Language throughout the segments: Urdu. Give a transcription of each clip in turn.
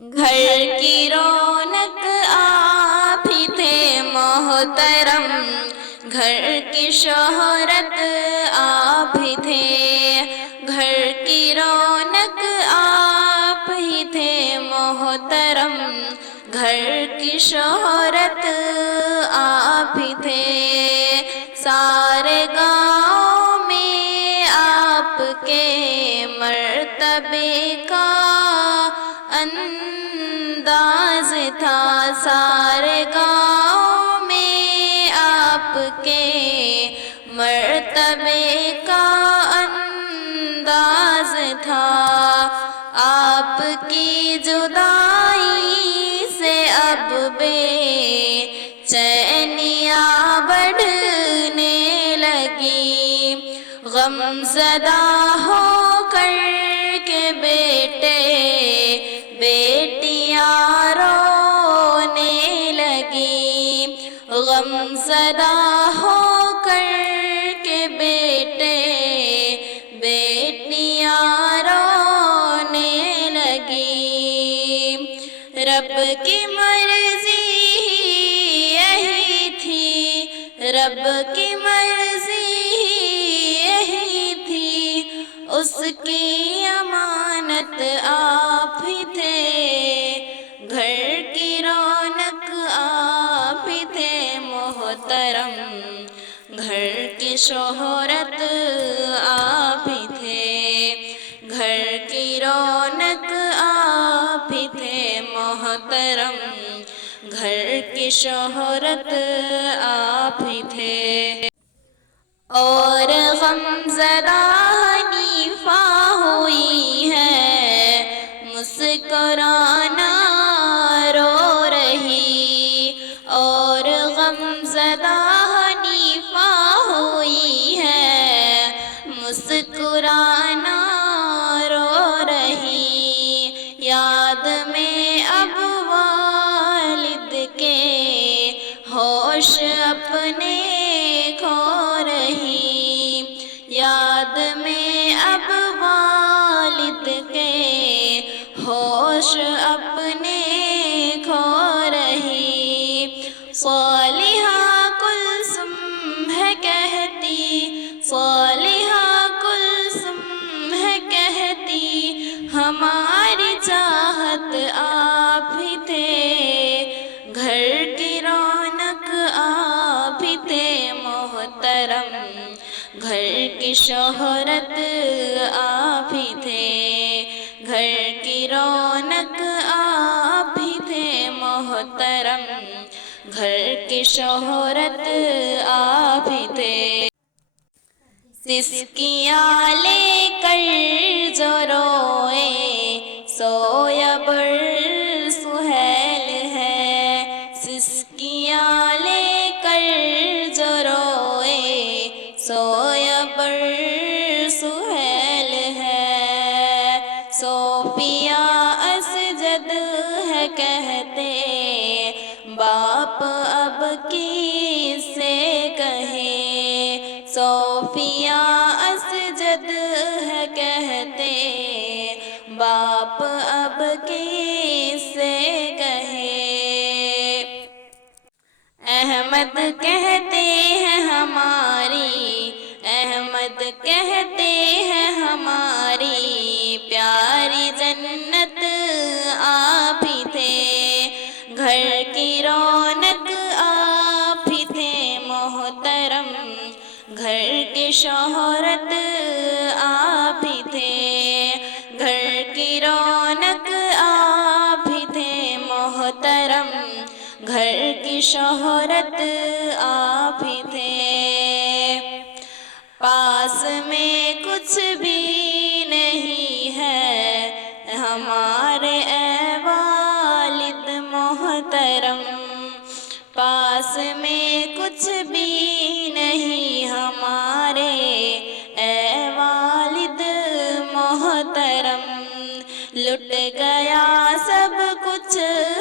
گھر کی رونق آپ ہی تھے محترم، گھر کی شہرت آپ ہی تھے، گھر کی رونق آپ ہی تھے محترم، گھر کی شہرت آپ ہی تھے۔ سارے گاؤں میں آپ کے مرتبے کا انداز تھا، سارے گاؤں میں آپ کے مرتبے کا انداز تھا۔ آپ کی جدائی سے اب بے چینیاں بڑھنے لگی، غم زدہ ہو کر کے بیٹے بیٹیاں رونے لگی، غم زدہ ہو کر کے بیٹے بیٹیاں رونے لگی۔ رب کی مرضی یہی تھی، رب کی مرضی یہی تھی، اس کی امانت آپ ہی تھے، گھر کی رونق آپ ہی تھے محترم، گھر کی شہرت آپ ہی تھے، گھر کی رونق آپ ہی تھے محترم، گھر کی شہرت آپ ہی تھے۔ اور غمزدہ حنیفہ ہوئی ہے مسکرانا رو رہی، اور غمزدہ حنیفہ ہوئی ہے مسکرانا رو رہی، یاد میں اب والد کے ہوش اپنے کھو رہی، یاد میں اب والد کے ہوش اپنے کھو رہی۔ صالحہ کلثوم ہے کہتی، صالحہ کلثوم ہے کہتی، ہماری چاہت آپ ہی تھے، گھر کی رونق آپ ہی تھے محترم، گھر کی شہرت آپ ہی تھے، گھر کی رونق آپ ہی تھے محترم، گھر کی شہرت آپ ہی تھے۔ سسکیاں لے کر جو روئے سویبر سہیل ہے، سسکیاں لے کر جو روئے سویبر سہیل ہے، صوفیہ اسجد ہے کہتے باپ اب کس سے کہے، صوفیہ اسجد ہے کہتے باپ اب کس سے کہے۔ احمد کہتے ہیں ہماری، احمد کہتے ہیں ہماری پیاری جنت آپ ہی تھے، گھر کی رونق آپ ہی تھے محترم، گھر کی شہرت آپ ہی تھے، گھر کی رونق آپ ہی تھے محترم، گھر کی شہرت آپ ہی تھے۔ پاس میں کچھ بھی نہیں ہے ہمارے اے والد محترم، پاس میں کچھ بھی نہیں ہمارے اے والد محترم، لٹ گیا سب کچھ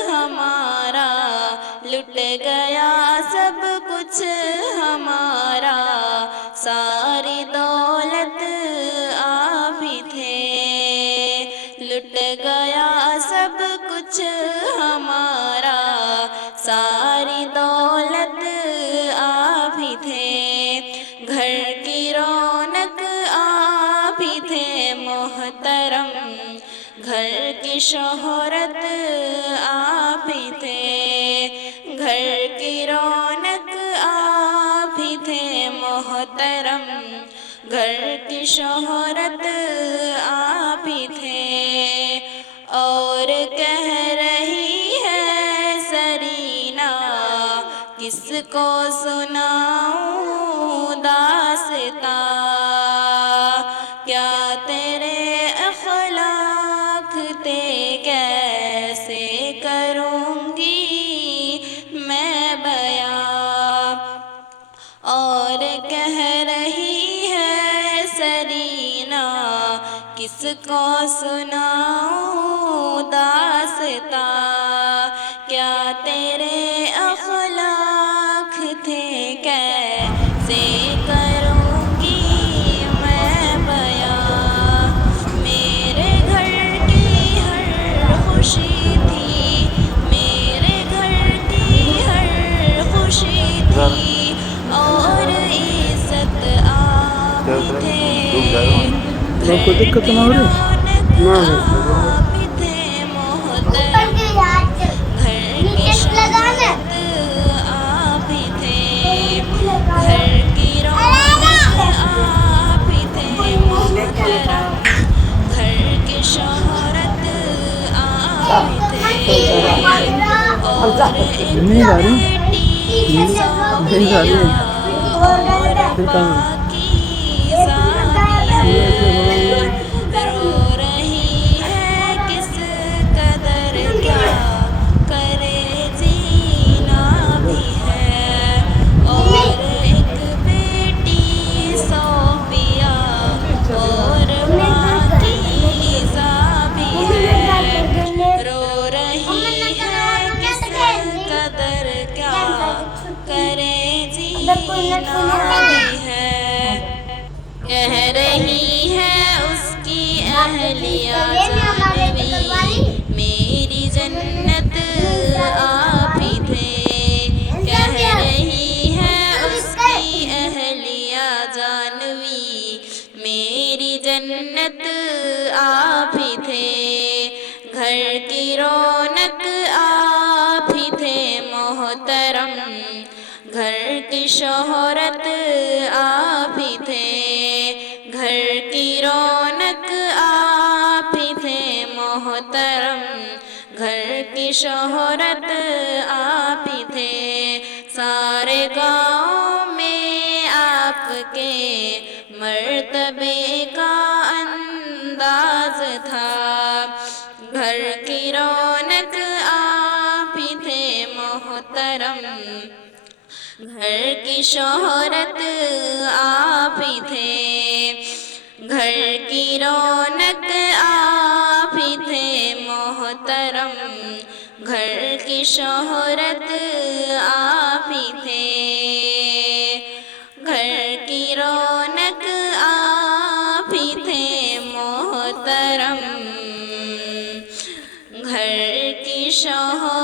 ہمارا، لٹ گیا سب کچھ ہمارا، ساری دولت آپ ہی تھے، لٹ گیا سب کچھ گھر کی شہرت آپ ہی تھے، گھر کی رونق آپ ہی تھے محترم، گھر کی شہرت آپ ہی تھے۔ اور کہہ رہی ہے سرینا کس کو سناؤں داستاں، کیا تیرے اخلاق تھے کیسے کروں گی میں بیاں۔ اور کہہ رہی ہے سرینا کس کو سناؤں داستاں، کیا تیرے اخلاق تھے کیسے کروں گی میں بیاں۔ میرے گھر کی ہر خوشی تھی، میرے گھر کی ہر خوشی تھی، اور عزت آپ ہی تھے، کوئی گھر دقت کی نہ ہو رہی؟ رونق آپ ہی تھے محترم، گھر کی شہرت آپ ہی تھے، گھر کی رونق آپ ہی تھے محترم، گھر کی شہرت آپ ہی تھے۔ اور ایک نہیں آ رہی؟ بیٹی نہیں آ رہی صوفیہ ہے اور پھر کہاں پاکیزہ بھی پورا ایسے بڑا ہو ہے، رہا رو رہی ہے کس قدر کیا کرے جینا بھی ہے۔ اور ایک بیٹی صوفیہ اور پاکیزہ بھی ہے، رو رہی ہے کس قدر کیا کرے جینا بھی ہے۔ کہہ رہی ہے اس کی اہلیہ جانوی میری جنت آپ ہی تھے، کہہ رہی ہے اس کی اہلیہ جانوی میری جنت آپ ہی تھے، گھر کی رونق آپ ہی تھے محترم، گھر کی شہرت آپ ہی تھے، گھر کی رونق آپ ہی تھے محترم، گھر کی شہرت آپ ہی تھے۔ سارے گاؤں میں آپ کے مرتبے کا انداز تھا، گھر کی رونق آپ ہی تھے محترم، گھر کی شہرت آپ ہی تھے، گھر کی رونق آپ ہی تھے محترم، گھر کی شہرت آپ ہی تھے، گھر کی رونق آپ ہی تھے محترم، گھر کی شہرت